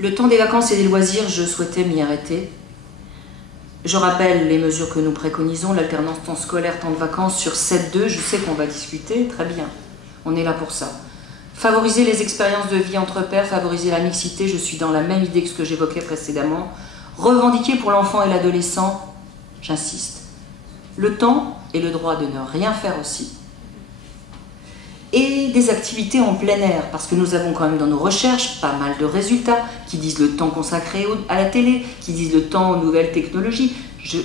Le temps des vacances et des loisirs, je souhaitais m'y arrêter. Je rappelle les mesures que nous préconisons, l'alternance temps scolaire, temps de vacances sur 7-2, je sais qu'on va discuter, très bien, on est là pour ça. Favoriser les expériences de vie entre pairs, favoriser la mixité, je suis dans la même idée que ce que j'évoquais précédemment. Revendiquer pour l'enfant et l'adolescent, j'insiste, le temps et le droit de ne rien faire aussi. Et des activités en plein air, parce que nous avons quand même dans nos recherches pas mal de résultats qui disent le temps consacré à la télé, qui disent le temps aux nouvelles technologies.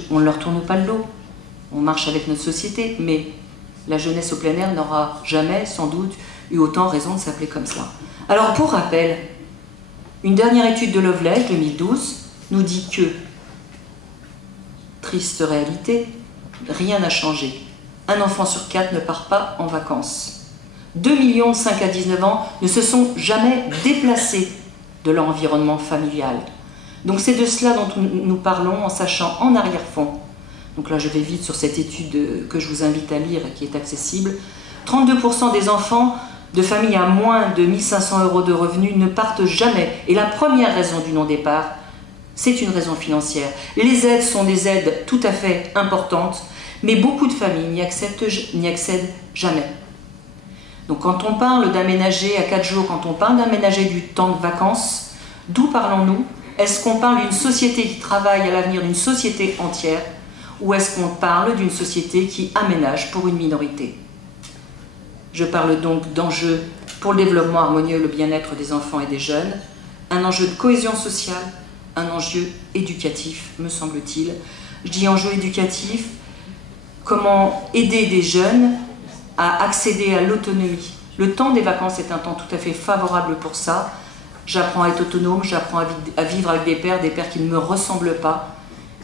On ne leur tourne pas le dos, on marche avec notre société, mais la jeunesse au plein air n'aura jamais, sans doute, eu autant raison de s'appeler comme ça. Alors pour rappel, une dernière étude de Lovelace, 2012, nous dit que, triste réalité, rien n'a changé. Un enfant sur 4 ne part pas en vacances. 2 millions de 5 à 19 ans ne se sont jamais déplacés de leur environnement familial. Donc c'est de cela dont nous parlons en sachant en arrière-fond. Donc là je vais vite sur cette étude que je vous invite à lire et qui est accessible. 32% des enfants de familles à moins de 1 500 € de revenus ne partent jamais. Et la première raison du non-départ, c'est une raison financière. Les aides sont des aides tout à fait importantes, mais beaucoup de familles n'y accèdent jamais. Donc quand on parle d'aménager à 4 jours, quand on parle d'aménager du temps de vacances, d'où parlons-nous? Est-ce qu'on parle d'une société qui travaille à l'avenir d'une société entière, ou est-ce qu'on parle d'une société qui aménage pour une minorité? Je parle donc d'enjeux pour le développement harmonieux et le bien-être des enfants et des jeunes, un enjeu de cohésion sociale, un enjeu éducatif, me semble-t-il. Je dis enjeu éducatif, comment aider des jeunes à accéder à l'autonomie. Le temps des vacances est un temps tout à fait favorable pour ça. J'apprends à être autonome, j'apprends à vivre avec des pères qui ne me ressemblent pas,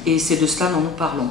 et c'est de cela dont nous parlons.